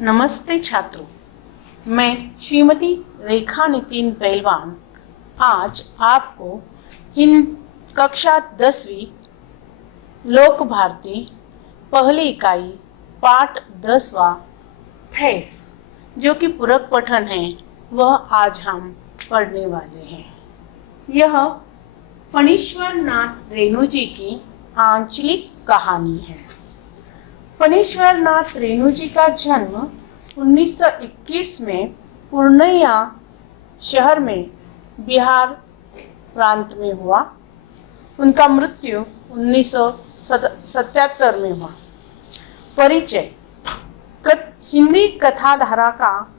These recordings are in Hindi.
नमस्ते छात्रों, मैं श्रीमती रेखा नितिन पहलवान आज आपको कक्षा 10वीं लोक भारती पहली इकाई पाठ 10वां थेस जो कि पूरक पठन है वह आज हम पढ़ने वाले हैं। यह फणीश्वर नाथ रेणु जी की आंचलिक कहानी है। फणीश्वर नाथ रेणु जी का जन्म 1921 में पूर्णिया शहर में बिहार प्रांत में हुआ। उनका मृत्यु 1977 में हुआ। परिचय। हिंदी कथाधारा का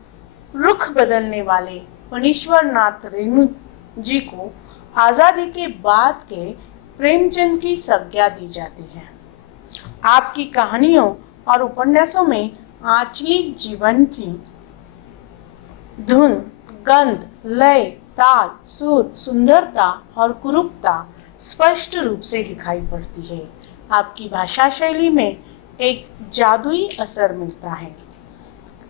रुख बदलने वाले फणीश्वर नाथ रेणु जी को आज़ादी के बाद के प्रेमचंद की संज्ञा दी जाती है। आपकी कहानियों और उपन्यासों में आंचलिक जीवन की धुन, गंध, लय, ताल, सुर, सुंदरता और कुरूपता स्पष्ट रूप से दिखाई पड़ती है। आपकी भाषा शैली में एक जादुई असर मिलता है।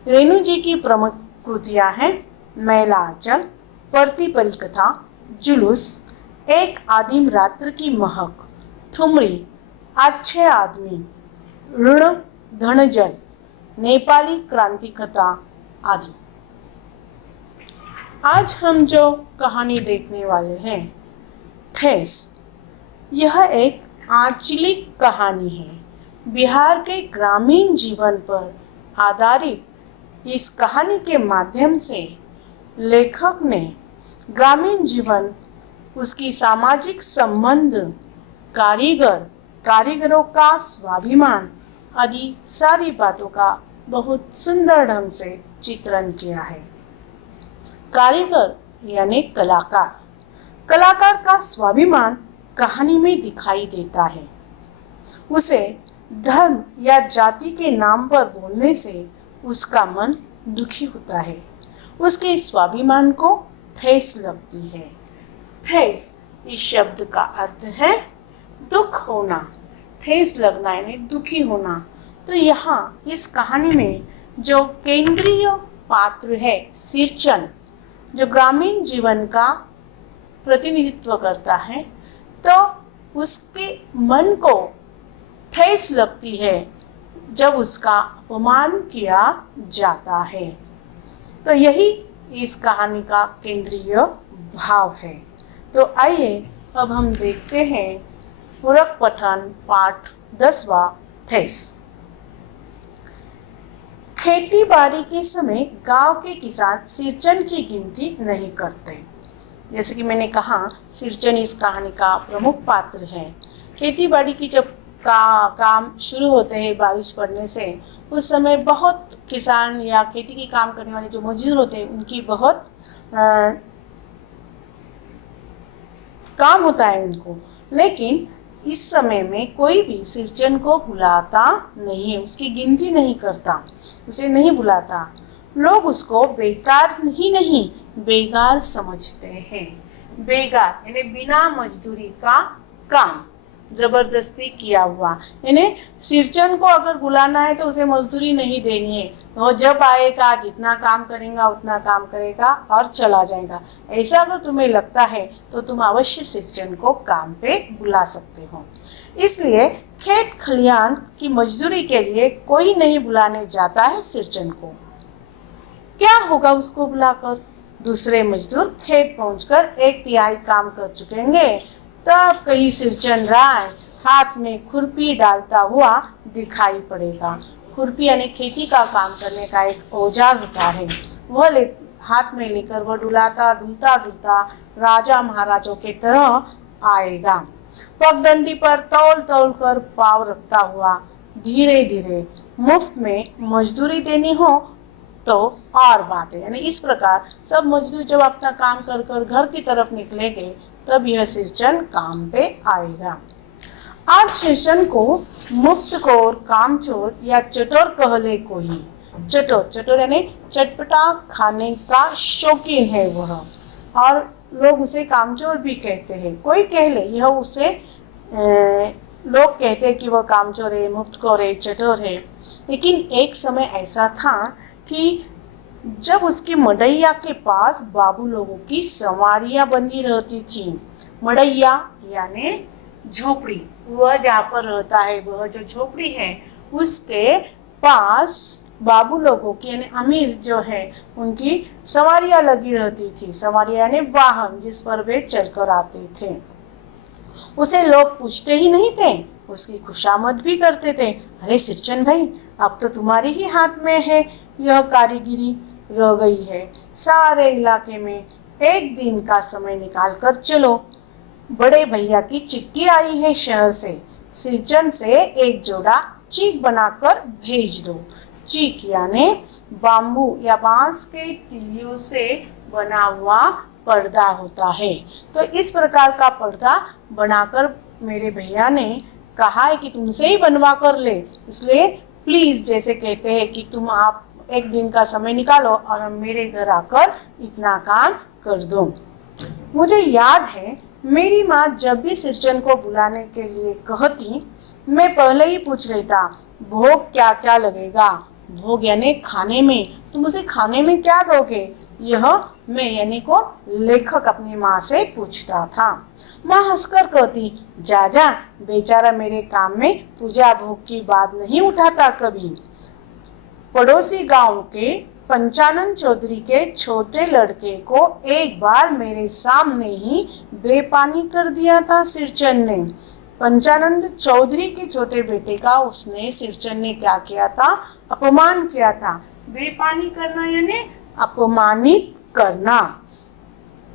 रेणु जी की प्रमुख कृतियां हैं मैला आंचल, पढ़ती परिकथा, जुलूस, एक आदिम रात्र की महक, ठुमरी, अच्छे आदमी, ऋण धनजल, नेपाली क्रांति कथा आदि। आज हम जो कहानी देखने वाले हैं थेस, यह एक आंचलिक कहानी है। बिहार के ग्रामीण जीवन पर आधारित इस कहानी के माध्यम से लेखक ने ग्रामीण जीवन, उसकी सामाजिक संबंध, कारीगरों का स्वाभिमान आदि सारी बातों का बहुत सुंदर ढंग से चित्रण किया है। कारीगर यानी कलाकार का स्वाभिमान कहानी में दिखाई देता है। उसे धर्म या जाति के नाम पर बोलने से उसका मन दुखी होता है। उसके स्वाभिमान को ठेस लगती है। ठेस इस शब्द का अर्थ है दुख होना, ठेस लगना यानी दुखी होना। तो यहाँ इस कहानी में जो केंद्रीय पात्र है सिरचन, जो ग्रामीण जीवन का प्रतिनिधित्व करता है, तो उसके मन को ठेस लगती है जब उसका अपमान किया जाता है। तो यही इस कहानी का केंद्रीय भाव है। तो आइए अब हम देखते हैं पूरक पठन पाठ 10वां थेस। खेती बाड़ी के समय गांव के किसान सिरचन की गिनती नहीं करते। जैसे कि मैंने कहा, सिरचन इस कहानी का प्रमुख पात्र है। खेती बाड़ी की जब काम शुरू होते हैं बारिश पड़ने से, उस समय बहुत किसान या खेती की काम करने वाले जो मजदूर होते हैं उनकी बहुत काम होता है उनको। लेकिन इस समय में कोई भी सिरचन को बुलाता नहीं है, उसकी गिनती नहीं करता, उसे नहीं बुलाता। लोग उसको बेकार ही नहीं बेगार समझते हैं। बेगार यानी बिना मजदूरी का काम, जबरदस्ती किया हुआ। यानी सिरचन को अगर बुलाना है तो उसे मजदूरी नहीं देनी है। वो जब आएगा, जितना काम करेगा उतना काम करेगा और चला जाएगा। ऐसा अगर तुम्हें लगता है तो तुम अवश्य सिरचन को काम पे बुला सकते हो। इसलिए खेत खलियान की मजदूरी के लिए कोई नहीं बुलाने जाता है सिरचन को। क्या होगा उसको बुलाकर? दूसरे मजदूर खेत पहुंचकर 1/3 काम कर चुकेंगे, तब कहीं सिरचन राय हाथ में खुरपी डालता हुआ दिखाई पड़ेगा। खुरपी यानी खेती का काम करने का एक औजार होता है। वह हाथ में लेकर वह डुलाता डुलता राजा महाराजों के तरह आएगा। पगडंडी पर तौल कर पाँव रखता हुआ धीरे धीरे। मुफ्त में मजदूरी देनी हो तो और बात है। यानी इस प्रकार सब मजदूर जब अपना काम कर घर की तरफ निकलेंगे तब यह सिरचन काम पे आएगा। आज सिरचन को मुफ्तखोर, कामचोर या चटोर कहले कोई। चटोर यानी चटपटा खाने का शौकीन है वह, और लोग उसे कामचोर भी कहते हैं। कोई कह ले यह उसे लोग कहते हैं कि वह कामचोर है, मुफ्तखोर है, चटोर है। लेकिन एक समय ऐसा था कि जब उसकी मड़ैया के पास बाबू लोगों की सवारियां बनी रहती थी। मड़ैया यानी झोपड़ी, वह जहाँ पर रहता है, वह जो झोपड़ी है उसके पास बाबू लोगों की यानी अमीर जो है उनकी सवारियां लगी रहती थी। सवारियां यानी वाहन जिस पर वे चलकर आते थे। उसे लोग पूछते ही नहीं थे, उसकी खुशामद भी करते थे। अरे सिरचन भाई, अब तो तुम्हारे ही हाथ में है, यह कारीगिरी रह गई है। सारे इलाके में एक दिन का समय निकाल कर चलो। बड़े भैया की चिट्ठी आई है शहर से। सिरचन से एक जोड़ा चीक बनाकर भेज दो। चीक यानी बाम्बू या बांस के तिलियों से बना हुआ पर्दा होता है। तो इस प्रकार का पर्दा बनाकर मेरे भैया ने कहा है कि तुमसे ही बनवा कर ले, इसलिए प्लीज जैसे कहते हैं कि तुम आप एक दिन का समय निकालो और मेरे घर आकर इतना काम कर दो। मुझे याद है मेरी माँ जब भी सिरचन को बुलाने के लिए कहती, मैं पहले ही पूछ लेता भोग क्या क्या लगेगा। भोग यानी खाने में, तुम उसे खाने में क्या दोगे, यह मैं यानी को लेखक अपनी माँ से पूछता था। माँ हंसकर कहती, जा जा, बेचारा मेरे काम में पूजा भोग की बात नहीं उठाता कभी। पड़ोसी गांव के पंचानन चौधरी के छोटे लड़के को एक बार मेरे सामने ही बेपानी कर दिया था सिरचन ने। पंचानंद चौधरी के छोटे बेटे का उसने सिरचन ने क्या किया था, अपमान किया था। बेपानी करना यानी अपमानित करना।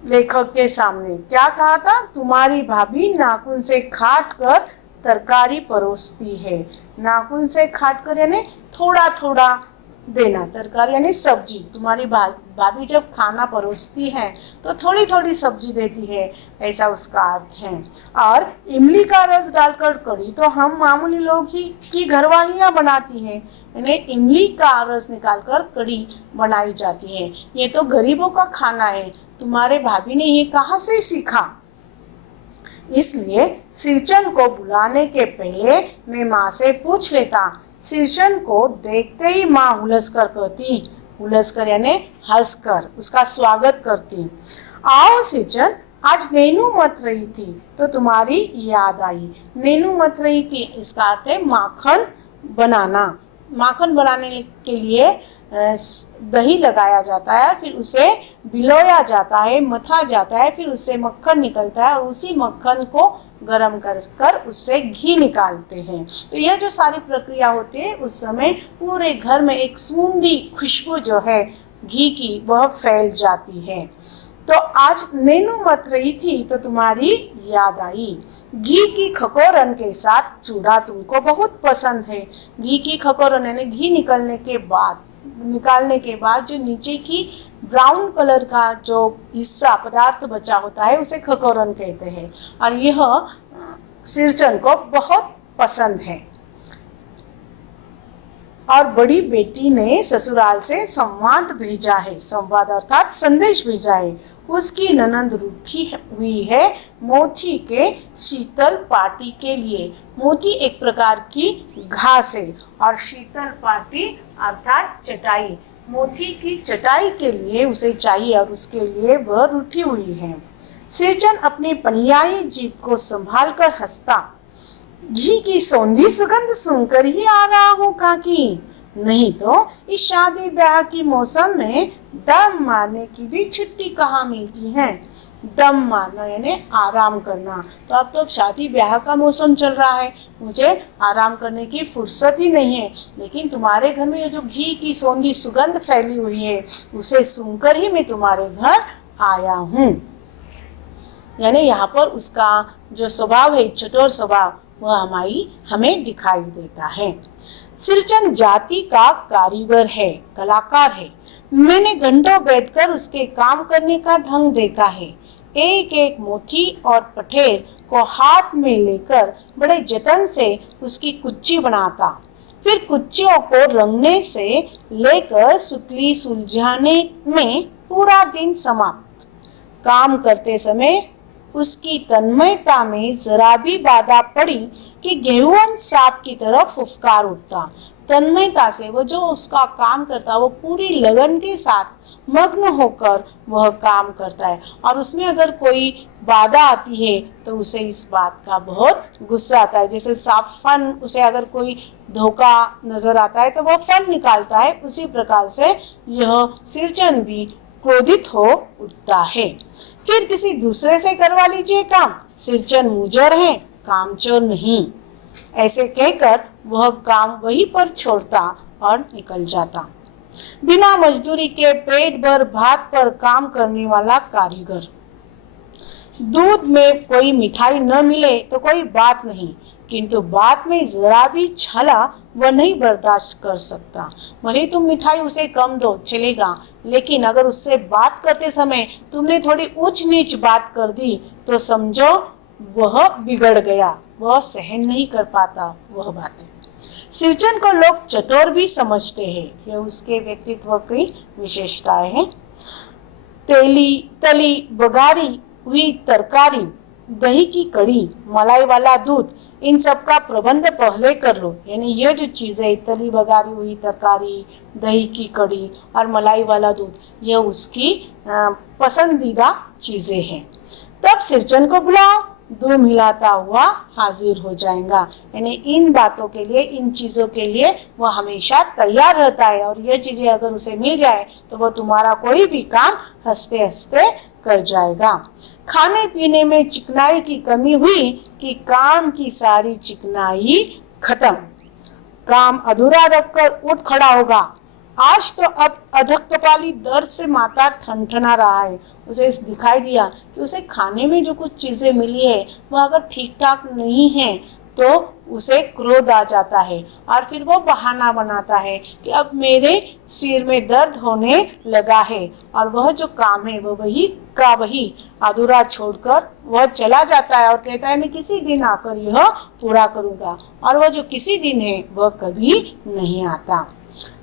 लेखक के सामने क्या कहा था, तुम्हारी भाभी नाखून से काट कर तरकारी परोसती है। नाखून से काट कर यानी थोड़ा थोड़ा देना, तरकारी यानी सब्जी। तुम्हारी भाभी जब खाना परोसती है तो थोड़ी थोड़ी सब्जी देती है, ऐसा उसका अर्थ है। और इमली का रस डालकर कढ़ी तो हम मामूली लोग ही की घरवालियाँ बनाती हैं, यानी इमली का रस निकालकर कढ़ी बनाई जाती है। ये तो गरीबों का खाना है, तुम्हारे भाभी ने ये कहाँ से सीखा। इसलिए सिरचन को बुलाने के पहले मैं माँ से पूछ लेता। सिरचन को देखते ही माँ हुलसकर कहती, हुलसकर यानी हंसकर उसका स्वागत करती, आओ सिरचन, आज नैनू मत रही थी तो तुम्हारी याद आई। नैनू मत रही थी इसका अर्थ है माखन बनाना। माखन बनाने के लिए दही लगाया जाता है, फिर उसे भिगोया जाता है, मथा जाता है, फिर उससे मक्खन निकलता है और उसी मक्खन को गरम कर उससे घी निकालते हैं। तो यह जो सारी प्रक्रिया होती है उस समय पूरे घर में एक सूंधी खुशबू जो है घी की वह फैल जाती है। तो आज नैनू मत रही थी तो तुम्हारी याद आई। घी की खकोरन के साथ चूड़ा तुमको बहुत पसंद है। घी की खकोरन यानी घी निकालने के बाद जो नीचे की ब्राउन कलर का जो हिस्सा पदार्थ बचा होता है उसे खकोरन कहते हैं और यह सिरचन को बहुत पसंद है। और बड़ी बेटी ने ससुराल से संवाद भेजा है, संवाद अर्थात संदेश भेजा है। उसकी ननंद रूठी हुई है मोती के शीतल पाटी के लिए। मोती एक प्रकार की घास है और शीतल पाटी अर्थात चटाई, मोती की चटाई के लिए उसे चाहिए और उसके लिए वह रूठी हुई है। सिरचन अपनी पनियाई जीभ को संभाल कर हंसता, घी की सौंधी सुगंध सुनकर ही आ रहा हूँ काकी, नहीं तो इस शादी ब्याह की मौसम में दम मारने की भी छुट्टी कहाँ मिलती है। दम मारना यानी आराम करना। तो अब तो शादी ब्याह का मौसम चल रहा है, मुझे आराम करने की फुर्सत ही नहीं है, लेकिन तुम्हारे घर में ये जो घी की सौंधी सुगंध फैली हुई है उसे सुनकर ही मैं तुम्हारे घर आया हूँ। यानी यहाँ पर उसका जो स्वभाव है, चतुर स्वभाव, वह हमें दिखाई देता है। सिरचन जाति का कारीगर है, कलाकार है। मैंने घंटों बैठकर उसके काम करने का ढंग देखा है। एक एक मोती और पठेर को हाथ में लेकर बड़े जतन से उसकी कुच्ची बनाता, फिर कुच्चियों को रंगने से लेकर सुतली सुलझाने में पूरा दिन समाप्त। काम करते समय उसकी तन्मयता में जरा भी बाधा पड़ी कि गेहुअन सांप की तरह फुफकार उठता। तन्मयता से वो जो उसका काम करता वो पूरी लगन के साथ मग्न होकर वह काम करता है, और उसमें अगर कोई बाधा आती है तो उसे इस बात का बहुत गुस्सा आता है। जैसे सांप फन, उसे अगर कोई धोखा नजर आता है तो वह फन निकालता है, उसी प्रकार से यह सिरचन भी क्रोधित हो उठता है। फिर किसी दूसरे से करवा लीजिए काम, सिरचन मुजर है, कामचोर नहीं, ऐसे कहकर वह काम वहीं पर छोड़ता और निकल जाता। बिना मजदूरी के पेट भर भात पर काम करने वाला कारीगर। दूध में कोई मिठाई न मिले तो कोई बात नहीं, किंतु बात में जरा भी छला वह नहीं बर्दाश्त कर सकता। भले तुम मिठाई उसे कम दो चलेगा, लेकिन अगर उससे बात करते समय तुमने थोड़ी ऊंच नीच बात कर दी तो समझो वह बिगड़ गया, वह सहन नहीं कर पाता वह बातें। सिरचन को लोग चतुर भी समझते हैं, यह उसके व्यक्तित्व की विशेषताएं हैं। तली बघारी हुई तरकारी, दही की कड़ी, मलाई वाला दूध, इन सब का प्रबंध पहले कर लो। यानी ये जो चीजें, तली बघारी हुई तरकारी, दही की कड़ी और मलाई वाला दूध, यह उसकी पसंदीदा चीजें हैं। तब सिरचन को बुलाओ, धूम हिलाता हुआ हाजिर हो जाएगा। यानी इन बातों के लिए, इन चीजों के लिए वह हमेशा तैयार रहता है, और ये चीजें अगर उसे मिल जाए तो वह तुम्हारा कोई भी काम हंसते हंसते कर जाएगा। खाने पीने में चिकनाई की कमी हुई कि काम की सारी चिकनाई खत्म, काम अधूरा रखकर उठ खड़ा होगा। आज तो अब अधक कपाली दर्द से माथा ठनठना रहा है। उसे दिखाई दिया कि उसे खाने में जो कुछ चीजें मिली है वह अगर ठीक ठाक नहीं है तो उसे क्रोध आ जाता है, और फिर वो बहाना बनाता है कि अब मेरे सिर में दर्द होने लगा है, और वह जो काम है वह वही का वही अधूरा छोड़कर वह चला जाता है और कहता है मैं किसी दिन आकर यह पूरा करूँगा, और वह जो किसी दिन है वह कभी नहीं आता।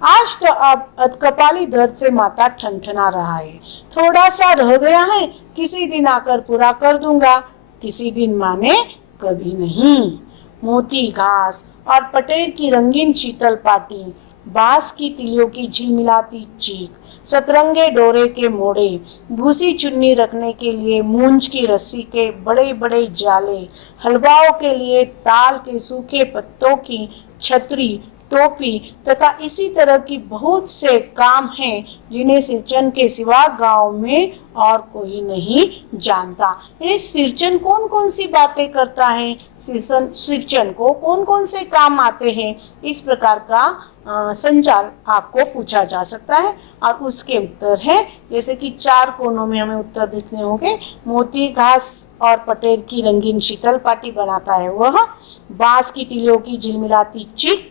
आज तो अब कपाली दर्द से माथा ठनठना रहा है, थोड़ा सा रह गया है, किसी दिन आकर पूरा कर दूंगा, किसी दिन माने कभी नहीं। मोती घास और पटेर की रंगीन शीतल पाटी, बांस की तिलियों की झिलमिलाती चीख, सतरंगे डोरे के मोड़े, भूसी चुन्नी रखने के लिए मूंज की रस्सी के बड़े बड़े जाले, हलवाओं के लिए ताल के सूखे पत्तों की छतरी, टोपी तथा इसी तरह की बहुत से काम हैं जिन्हें सिरचन के सिवा गांव में और कोई नहीं जानता। ये सिरचन कौन कौन सी बातें करता है, सिरचन को कौन कौन से काम आते हैं, इस प्रकार का संचाल आपको पूछा जा सकता है, और उसके उत्तर है जैसे कि 4 कोनों में हमें उत्तर लिखने होंगे। मोती घास और पटेर की रंगीन शीतल पाटी बनाता है वह, बांस की तिलियों की झिलमिलाती चीख,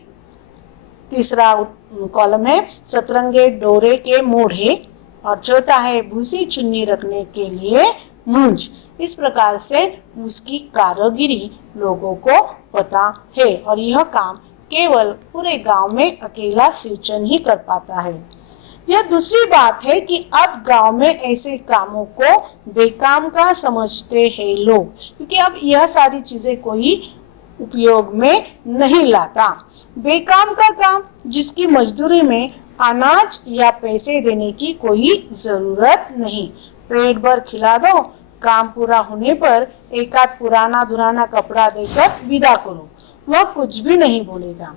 तीसरा कॉलम है सतरंगे डोरे के मोढ़े, और चौथा है भूसी चुन्नी रखने के लिए मूंज। इस प्रकार से उसकी कारीगिरी लोगों को पता है, और यह काम केवल पूरे गांव में अकेला सिरचन ही कर पाता है। यह दूसरी बात है कि अब गांव में ऐसे कामों को बेकाम का समझते हैं लोग, क्योंकि अब यह सारी चीजें कोई उपयोग में नहीं लाता। बेकाम का काम जिसकी मजदूरी में अनाज या पैसे देने की कोई जरूरत नहीं, पेट भर खिला दो, काम पूरा होने पर एक आध पुराना दुराना कपड़ा देकर विदा करो, वह कुछ भी नहीं बोलेगा।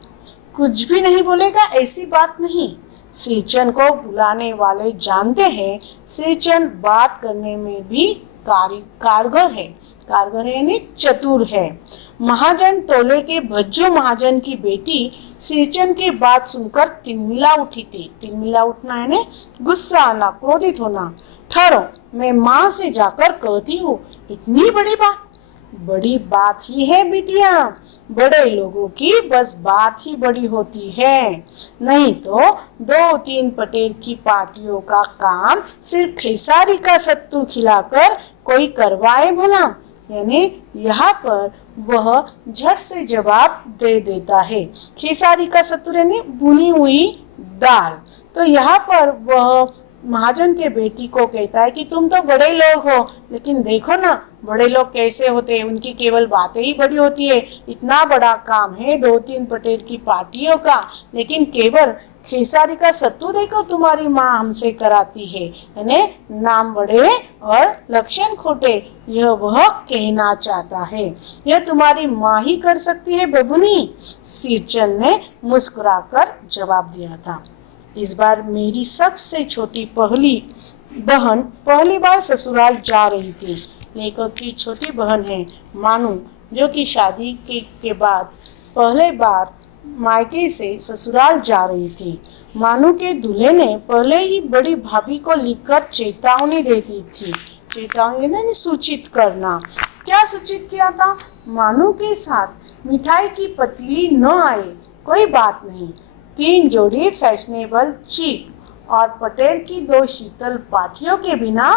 कुछ भी नहीं बोलेगा ऐसी बात नहीं, सिरचन को बुलाने वाले जानते हैं सिरचन बात करने में भी कारगर है, कारगर है यानी चतुर है। महाजन टोले के भज्जू महाजन की बेटी सिरचन की बात सुनकर तिलमिला उठी थी। तिलमिला उठना यानी गुस्सा आना, क्रोधित होना। ठहरो, मैं माँ से जाकर कहती हूँ। इतनी बड़ी बात ही है बिटिया, बड़े लोगों की बस बात ही बड़ी होती है, नहीं तो 2-3 पटेल की पार्टियों का काम सिर्फ खेसारी का सत्तू खिलाकर कोई करवाए भला। यानी यहाँ पर वह झट से जवाब दे देता है। खेसारी का सत्तू यानी भुनी हुई दाल, तो यहाँ पर वह महाजन के बेटी को कहता है कि तुम तो बड़े लोग हो, लेकिन देखो ना बड़े लोग कैसे होते हैं, उनकी केवल बातें ही बड़ी होती है। इतना बड़ा काम है 2-3 पटेल की पार्टियों का, लेकिन केवल खेसारी का सत्तू देखो तुम्हारी माँ हमसे कराती है, यानी नाम बड़े और लक्षण खोटे, यह वह कहना चाहता है। यह तुम्हारी माँ ही कर सकती है बबुनी, सिरचंद ने मुस्कुराकर जवाब दिया था। इस बार मेरी सबसे छोटी पहली बहन पहली बार ससुराल जा रही थी। लेखक की छोटी बहन है मानू, जो कि शादी के बाद पहले बार मायके से ससुराल जा रही थी। मानू के दूल्हे ने पहले ही बड़ी भाभी को लिखकर चेतावनी दे दी थी। चेतावनी ने सूचित करना, क्या सूचित किया था? मानू के साथ मिठाई की पतली न आए कोई बात नहीं, 3 जोड़ी फैशनेबल चीक और पटेल की 2 शीतल पाटियों के बिना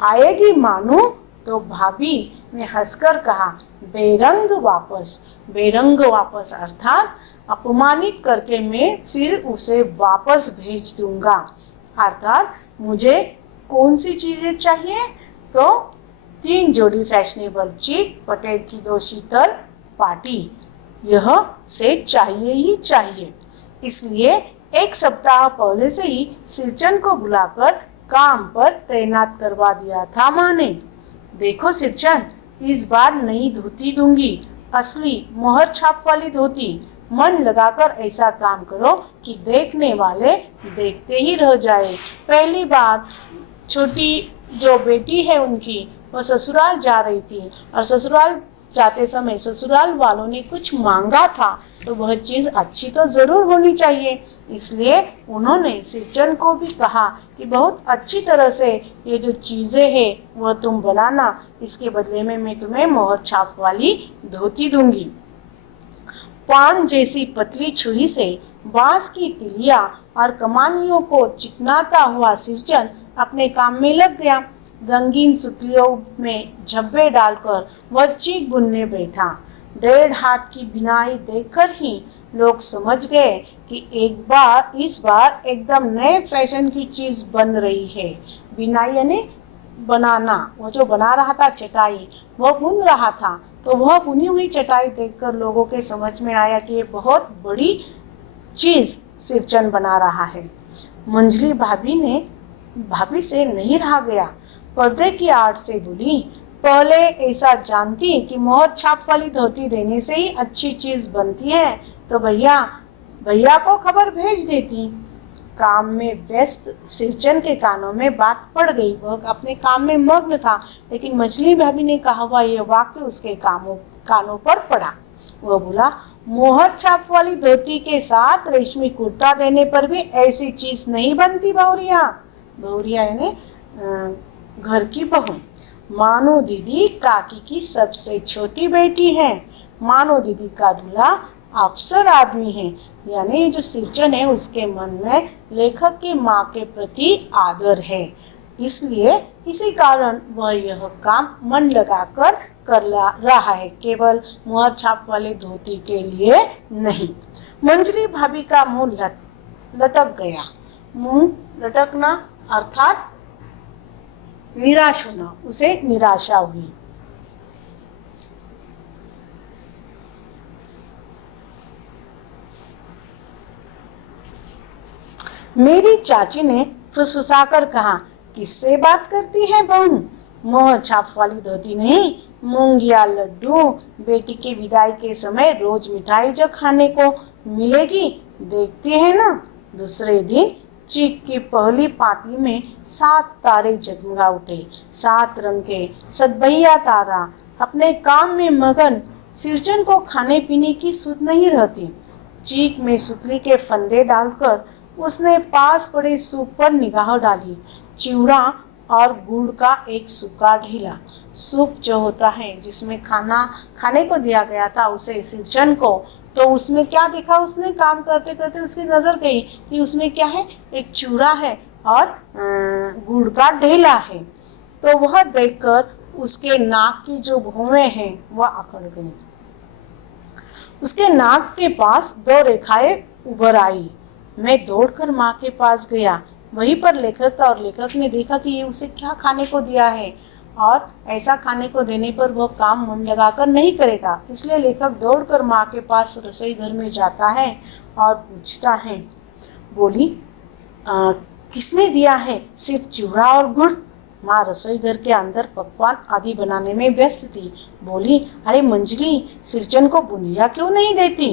आएगी मानू तो भाभी ने हंसकर कहा, बेरंग वापस। बेरंग वापस अर्थात अपमानित करके मैं फिर उसे वापस भेज दूंगा। अर्थात मुझे कौन सी चीजें चाहिए? तो 3 जोड़ी फैशनेबल चीक, पटेल की 2 शीतल पाटी, यह से चाहिए ही चाहिए। इसलिए 1 सप्ताह पहले से ही सिरचंद को बुलाकर काम पर तैनात करवा दिया था माँ ने। देखो सिरचंद, इस बार नई धोती दूंगी, असली मोहर छाप वाली धोती। मन लगाकर ऐसा काम करो कि देखने वाले देखते ही रह जाए। पहली बार छोटी जो बेटी है उनकी, वो ससुराल जा रही थी और ससुराल जाते समय ससुराल वालों ने कुछ मांगा था, तो वह चीज़ अच्छी तो ज़रूर होनी चाहिए। इसलिए उन्होंने सिरचंद को भी कहा कि बहुत अच्छी तरह से ये जो चीज़ें हैं वह तुम बनाना, इसके बदले में मैं तुम्हें मोहर छाप वाली धोती दूंगी। पान जैसी पतली छुरी से बांस की तिलिया और कमानियों को चिकनाता हुआ सिरचंद अपने काम में लग गया। रंगीन सुतलियों में झब्बे डालकर वह चीक बुनने बैठा। 1.5 हाथ की बिनाई देखकर ही लोग समझ गए कि इस बार एकदम नए फैशन की चीज बन रही है। बिनाई यानी बनाना, वो जो बना रहा था चटाई, वह बुन रहा था। तो वह बुनी हुई चटाई देखकर लोगों के समझ में आया कि ये बहुत बड़ी चीज सिरचंद बना रहा है। मंजली भाभी से नहीं रहा गया, पर्दे की आड़ से बोली, पहले ऐसा जानती कि मोहर छाप वाली धोती देने से ही अच्छी चीज बनती है तो भैया को खबर भेज देती। काम में व्यस्त सिरचंद के कानों में बात पड़ गई। वह अपने काम में मग्न था, लेकिन मछली भाभी ने कहा हुआ यह वाक्य उसके कानों पर पड़ा। वह बोला, मोहर छाप वाली धोती के साथ रेशमी कुर्ता देने पर भी ऐसी चीज नहीं बनती बहुरिया। बहुरिया यानी घर की बहू। मानो दीदी काकी की सबसे छोटी बेटी है। मानो दीदी का दूल्हा अफसर आदमी है। यानी ये जो सिरचंद है उसके मन में लेखक की माँ के प्रति आदर है, इसलिए इसी कारण वह यह काम मन लगाकर कर रहा है, केवल मोहर छाप वाले धोती के लिए नहीं। मंजरी भाभी का मुंह लटक गया। मुंह लटकना अर्थात निराश होना, उसे निराशा हुई। मेरी चाची ने फुसफुसाकर कहा, किससे बात करती है बहू? मोहर छाप वाली धोती नहीं, मूंगिया लड्डू। बेटी की विदाई के समय रोज मिठाई जो खाने को मिलेगी, देखती है ना। दूसरे दिन चीक की पहली पाती में 7 तारे जगमगा उठे। 7 रंग के सतभैया तारा अपने काम में मगन। सिरचंद को खाने पीने की सुध नहीं रहती। चीक में सुतली के फंदे डालकर उसने पास पड़े सूप पर निगाह डाली। चिवड़ा और गुड़ का एक सूखा ढीला सूप जो होता है जिसमें खाने को दिया गया था उसे सिरचंद को, तो उसमें क्या देखा उसने? काम करते करते उसकी नजर गई कि उसमें क्या है, एक चूड़ा है और गुड़ का ढेला है। तो वह देखकर उसके नाक की जो भौवें हैं वह अकड़ गई। उसके नाक के पास 2 रेखाएं उभर आई। मैं दौड़कर माँ के पास गया। वहीं पर लेखक था और लेखक ने देखा कि ये उसे क्या खाने को दिया है और ऐसा खाने को देने पर वह काम मन लगाकर नहीं करेगा। इसलिए लेखक दौड़कर माँ के पास रसोई घर में जाता है और पूछता है, बोली, किसने दिया है? सिर्फ चूड़ा और गुड़? माँ रसोई घर के अंदर पकवान आदि बनाने में व्यस्त थी। बोली, अरे मंजली, सिरचन को बूंदिया क्यों नहीं देती?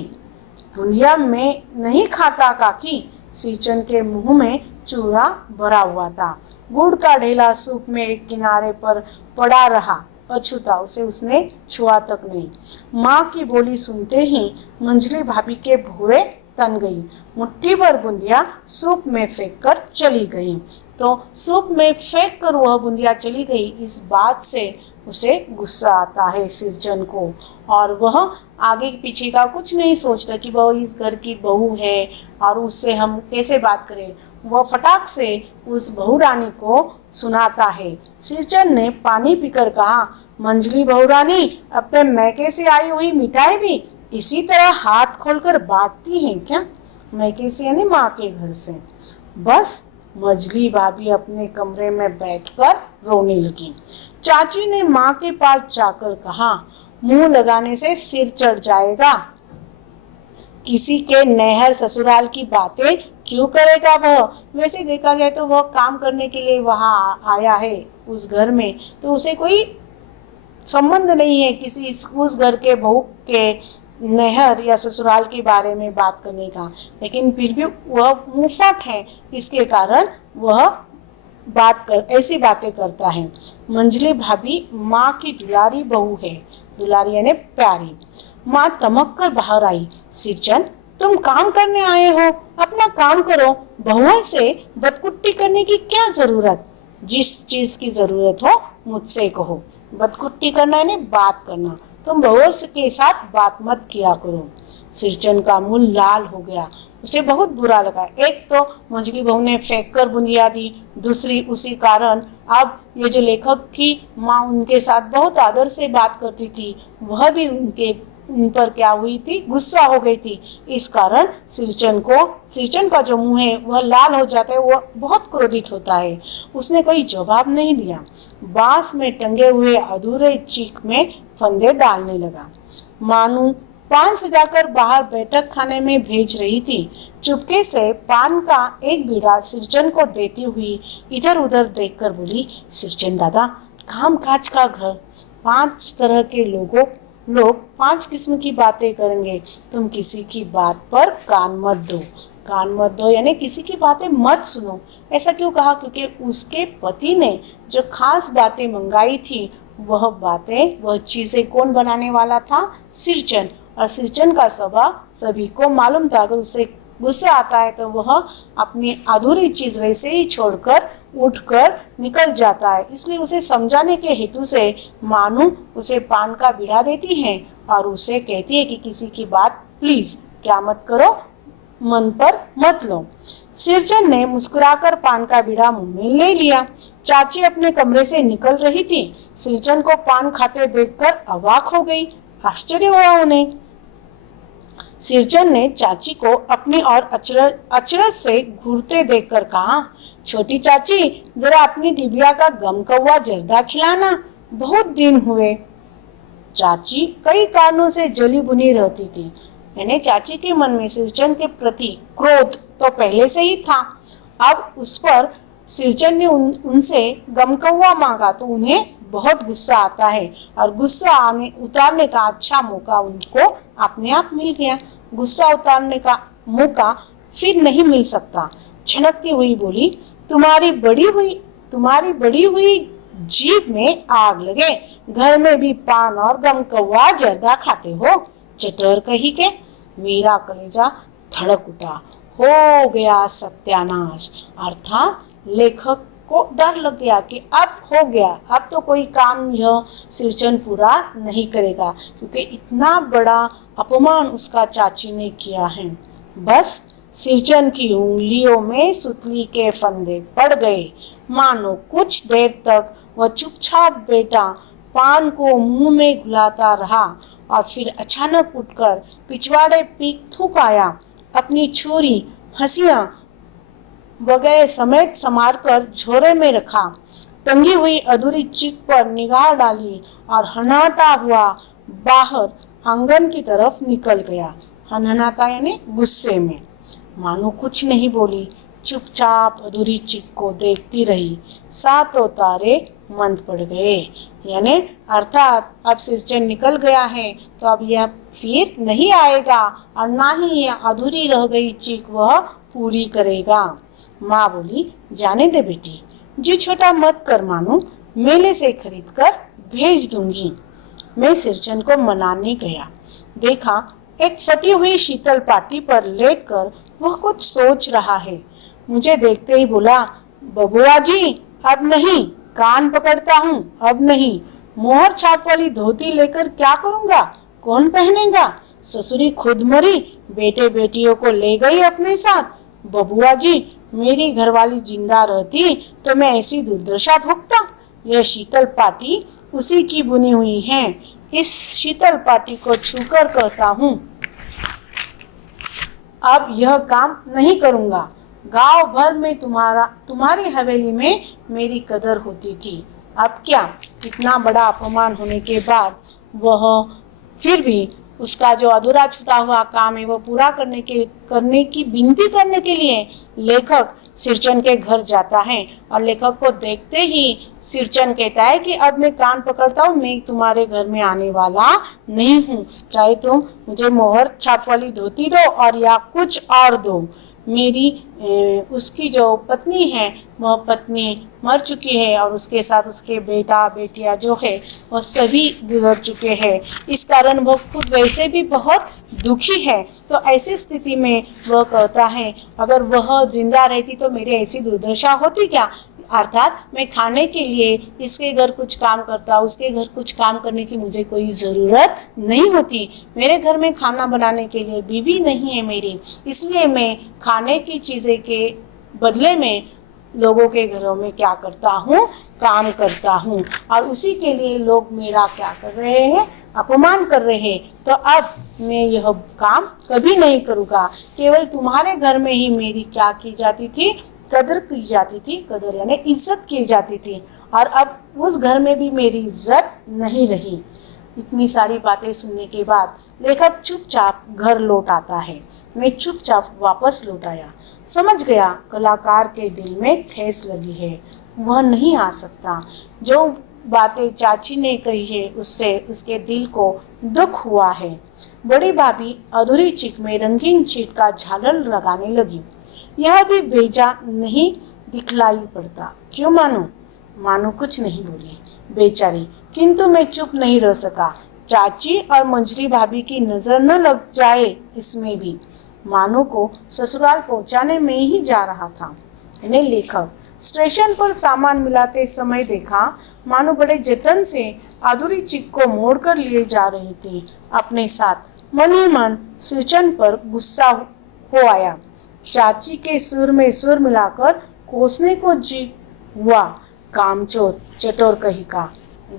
बूंदिया मैं नहीं खाता काकी। सिरचन के मुंह में चूड़ा भरा हुआ था। गुड़ का ढेला सूप में एक किनारे पर पड़ा रहा। अछूता, उसे उसने छुआ तक नहीं। माँ की बोली सुनते ही मंजली भाभी के भुए तन गई। मुट्ठी भर बूंदिया सूप में फेंक कर चली गई। तो सूप में फेंक कर वह बूंदिया चली गई, इस बात से उसे गुस्सा आता है सिरचन को, और वह आगे पीछे का कुछ नहीं सोचता कि वह इस घर की बहू है और उससे हम कैसे बात करें। वह फटाक से उस बहू रानी को सुनाता है। सिरचन ने पानी पीकर कहा, मंजली बहू रानी, अपने मैके से आई हुई मिठाई भी इसी तरह हाथ खोलकर बांटती हैं क्या? मैके से यानी माँ के घर से। बस मंजली भाभी अपने कमरे में बैठकर रोने लगी। चाची ने माँ के पास जाकर कहा, मुंह लगाने से सिर चढ़ जाएगा। किसी के नहर ससुराल की बातें क्यों करेगा वह? वैसे देखा जाए तो वह काम करने के लिए वहाँ आया है उस घर में, तो उसे कोई संबंध नहीं है किसी उस घर के बहू के नहर या ससुराल के बारे में बात करने का, लेकिन फिर भी वह मुंहफट है, इसके कारण वह ऐसी बातें करता है। मंजली भाभी माँ की दुलारी बहू है, दुलारी यानी प्यारी। माँ तमक कर बाहर आई, सिरचन, तुम काम करने आए हो, अपना काम करो, बहुओं से बदकुट्टी करने की क्या जरूरत? जिस चीज की जरूरत हो मुझसे कहो। बदकुट्टी करना यानी बात करना, तुम बहुओं के साथ बात मत किया करो। सिरचन का मुंह लाल हो गया, उसे बहुत बुरा लगा। एक तो मंजली बहू ने फेंक कर बूंदिया दी, दूसरी उसी कारण अब ये जो लेखक की माँ उनके साथ बहुत आदर से बात करती थी, वह भी उन पर क्या हुई थी, गुस्सा हो गई थी। इस कारण सिरचन का जो मुंह है वह लाल हो जाता है, वह बहुत क्रोधित होता है। उसने कोई जवाब नहीं दिया। बांस में टंगे हुए अधूरे चीख में फंदे डालने लगा। मानू पान सजाकर बाहर बैठक खाने में भेज रही थी। चुपके से पान का एक बीड़ा सिरचन को देती हुई इधर उधर देखकर बोली, सिरचन दादा, काम काज का घर, 5 तरह के लोग 5 किस्म की बातें करेंगे, तुम किसी की बात पर कान मत दो यानी किसी की बातें मत सुनो। ऐसा क्यों कहा? क्योंकि उसके पति ने जो खास बातें मंगाई थी, वह चीजें कौन बनाने वाला था? सिरचन। और सिरचन का स्वभाव सभी को मालूम था, अगर उसे गुस्सा आता है तो वह अपनी अधूरी चीज वैसे ही छोड़कर उठकर निकल जाता है। इसलिए उसे समझाने के हेतु से मानू उसे पान का बीड़ा देती है और उसे कहती है कि किसी की बात प्लीज क्या मत करो, मन पर मत लो। सिरचन ने मुस्कुराकर पान का बीड़ा मुंह में ले लिया। चाची अपने कमरे से निकल रही थी। सिरचन को पान खाते देखकर अवाक हो गई, आश्चर्य हुआ उन्हें। सिरचन ने चाची को अपनी ओर अचरज से घूरते देखकर कहा, छोटी चाची, जरा अपनी डिबिया का गम कौवा जर्दा खिलाना, बहुत दिन हुए। चाची कई कारणों से जली बुनी रहती थी, यानी चाची के मन में सिरचन के प्रति क्रोध तो पहले से ही था। अब उस पर सिरचन ने उनसे गमकौवा मांगा तो उन्हें बहुत गुस्सा आता है, और गुस्सा उतारने का अच्छा मौका उनको अपने आप मिल गया। गुस्सा उतारने का मौका फिर नहीं मिल सकता। झनकती हुई बोली, तुम्हारी बड़ी हुई जीभ में आग लगे, घर में भी पान और गमकौवा जर्दा खाते हो, चटर कही के। मेरा कलेजा धड़क उठा, हो गया सत्यानाश। अर्थात लेखक को डर लग गया कि अब हो गया, अब तो कोई काम यह सिरचन पूरा नहीं करेगा, क्योंकि इतना बड़ा अपमान उसका चाची ने किया है। बस सिरचन की उंगलियों में सुतली के फंदे पड़ गए। मानो कुछ देर तक वह चुपचाप बैठा पान को मुंह में घुलाता रहा और फिर अचानक उठकर पिछवाड़े पीक थूक आया। अपनी छोरी हंसियां वगैरह समेट संवार कर झोरे में रखा। टंगी हुई अधूरी चीख पर निगाह डाली और हनहनाता हुआ बाहर आंगन की तरफ निकल गया। हनहनाता यानी गुस्से में। मानो कुछ नहीं बोली, चुपचाप अधूरी चीख को देखती रही। सातों तारे मंद पड़ गए। यानी अर्थात अब सिरचन निकल गया है तो अब यह फिर नहीं आएगा और ना ही यह अधूरी रह गई चीख वह पूरी करेगा। माँ बोली, जाने दे बेटी, जी छोटा मत कर मानो, मेले से खरीद कर भेज दूंगी। मैं सिरचन को मनाने गया। देखा एक फटी हुई शीतल पाटी पर लेटकर वह कुछ सोच रहा है। मुझे देखते ही बोला, बबुआ जी अब नहीं, कान पकड़ता हूँ, अब नहीं। मोहर छाप वाली धोती लेकर क्या करूँगा, कौन पहनेगा? ससुरी खुद मरी, बेटे बेटियों को ले गई अपने साथ। बबुआ जी, मेरी घरवाली जिंदा रहती तो मैं ऐसी दुर्दशा भोगता। यह शीतल पाटी उसी की बुनी हुई है। इस शीतल पाटी को छूकर कहता हूँ, अब यह काम नहीं करूँगा। गांव भर में तुम्हारी हवेली में मेरी कदर होती थी। अब क्या, इतना बड़ा अपमान होने के बाद वह फिर भी उसका जो अधूरा छूटा हुआ काम है वो पूरा करने की विनती करने के लिए लेखक सिरचन के घर जाता है और लेखक को देखते ही सिरचन कहता है कि अब मैं कान पकड़ता हूँ, मैं तुम्हारे घर में आने वाला नहीं हूँ। चाहे तुम मुझे मोहर छाप वाली धोती दो और या कुछ और दो। मेरी उसकी जो पत्नी है वह पत्नी मर चुकी है और उसके साथ उसके बेटा बेटियां जो है वह सभी गुजर चुके हैं। इस कारण वह खुद वैसे भी बहुत दुखी है। तो ऐसी स्थिति में वह कहता है, अगर वह जिंदा रहती तो मेरी ऐसी दुर्दशा होती क्या? अर्थात मैं खाने के लिए इसके घर कुछ काम करता, उसके घर कुछ काम करने की मुझे कोई ज़रूरत नहीं होती। मेरे घर में खाना बनाने के लिए बीवी नहीं है मेरी, इसलिए मैं खाने की चीज़ें के बदले में लोगों के घरों में क्या करता हूँ, काम करता हूँ और उसी के लिए लोग मेरा क्या कर रहे हैं, अपमान कर रहे हैं। तो अब मैं यह काम कभी नहीं करूँगा। केवल तुम्हारे घर में ही मेरी क्या की जाती थी, कदर की जाती थी। कदर यानी इज्जत की जाती थी और अब उस घर में भी मेरी इज्जत नहीं रही। इतनी सारी बातें सुनने के बाद लेखक चुपचाप घर लौट आता है। मैं चुपचाप वापस लौट आया। समझ गया कलाकार के दिल में ठेस लगी है, वह नहीं आ सकता। जो बातें चाची ने कही है उससे उसके दिल को दुख हुआ है। बड़ी भाभी अधूरी चीख में रंगीन चीट का झालर लगाने लगी। यह भी बेजा नहीं दिखलाई पड़ता। क्यों मानो? मानो कुछ नहीं बोली बेचारी, किंतु मैं चुप नहीं रह सका। चाची और मंजरी भाभी की नजर न लग जाए इसमें भी। मानो को ससुराल पहुंचाने में ही जा रहा था। इन्हें लेखक स्टेशन पर सामान मिलाते समय देखा। मानो बड़े जतन से अधूरी चिक को मोड़कर लिए जा रही थी अपने साथ। मन ही मन सिरचन पर गुस्सा हो आया। चाची के सुर में सुर मिलाकर कोसने को जी हुआ। कामचोर चटोर कही का।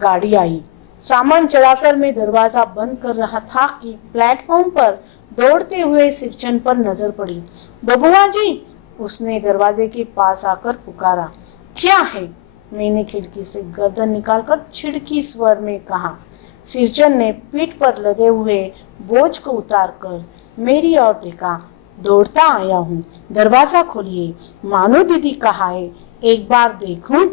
गाड़ी आई। सामान चढ़ाकर मैं दरवाजा बंद कर रहा था कि प्लेटफॉर्म पर दौड़ते हुए सिरचन पर नजर पड़ी। बबुआ जी, उसने दरवाजे के पास आकर पुकारा। क्या है? मैंने खिड़की से गर्दन निकालकर छिड़की स्वर में कहा। सिरचन ने पीठ पर लदे हुए बोझ को उतारकर मेरी ओर देखा। दौड़ता आया हूँ, दरवाजा खोलिए। मानो दीदी कहाँ है, एक बार देखूं।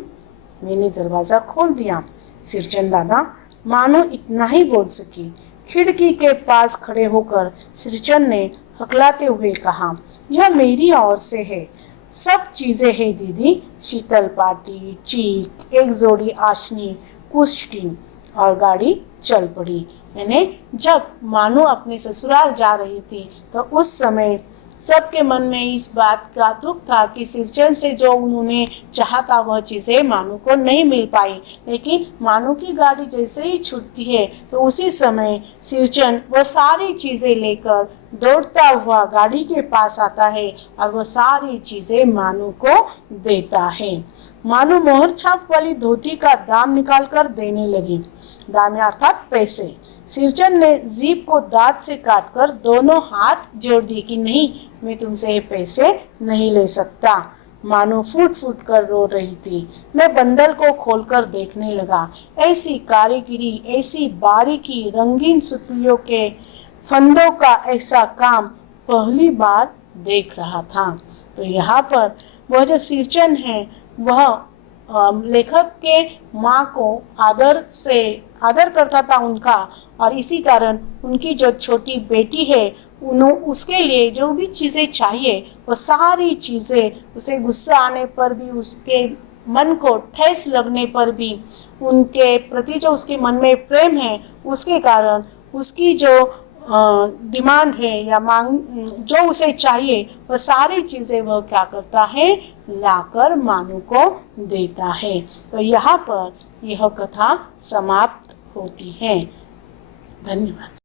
मैंने दरवाजा खोल दिया। सिरचन दादा, मानो इतना ही बोल सकी। खिड़की के पास खड़े होकर सिरचन ने हकलाते हुए कहा, यह मेरी ओर से है। सब चीजें हैं दीदी, शीतल पाटी, चीक, एक जोड़ी आशनी, कुछ की। और गाड़ी चल पड़ी। यानी जब मानो अपने ससुराल जा रही थी तो उस समय सबके मन में इस बात का दुख था कि सिरचन से जो उन्होंने चाहा था वह चीज़ें मानो को नहीं मिल पाई। लेकिन मानो की गाड़ी जैसे ही छूटती है तो उसी समय सिरचन वह सारी चीज़ें लेकर दौड़ता हुआ गाड़ी के पास आता है और वह सारी चीज़ें मानो को देता है। मानो मोहर छाप वाली धोती का दाम निकाल कर देने लगी। दाम अर्थात पैसे। सिरचन ने जीभ को दांत से काटकर दोनों हाथ जोड़ दिए कि नहीं, मैं तुमसे ये पैसे नहीं ले सकता। मानो फूट फूट कर रो रही थी। मैं बंडल को खोलकर देखने लगा। ऐसी कारीगरी, ऐसी बारीकी, रंगीन सुतलियों के फंदों का ऐसा काम पहली बार देख रहा था। तो यहाँ पर वह जो सिरचन है वह लेखक के माँ को आदर करता था उनका, और इसी कारण उनकी जो छोटी बेटी है उसके लिए जो भी चीज़ें चाहिए वो सारी चीज़ें, उसे गुस्सा आने पर भी, उसके मन को ठेस लगने पर भी, उनके प्रति जो उसके मन में प्रेम है उसके कारण उसकी जो डिमांड है या मांग जो उसे चाहिए वह सारी चीज़ें वह क्या करता है, लाकर मानू को देता है। तो यहाँ पर यह कथा समाप्त होती है। धन्यवाद।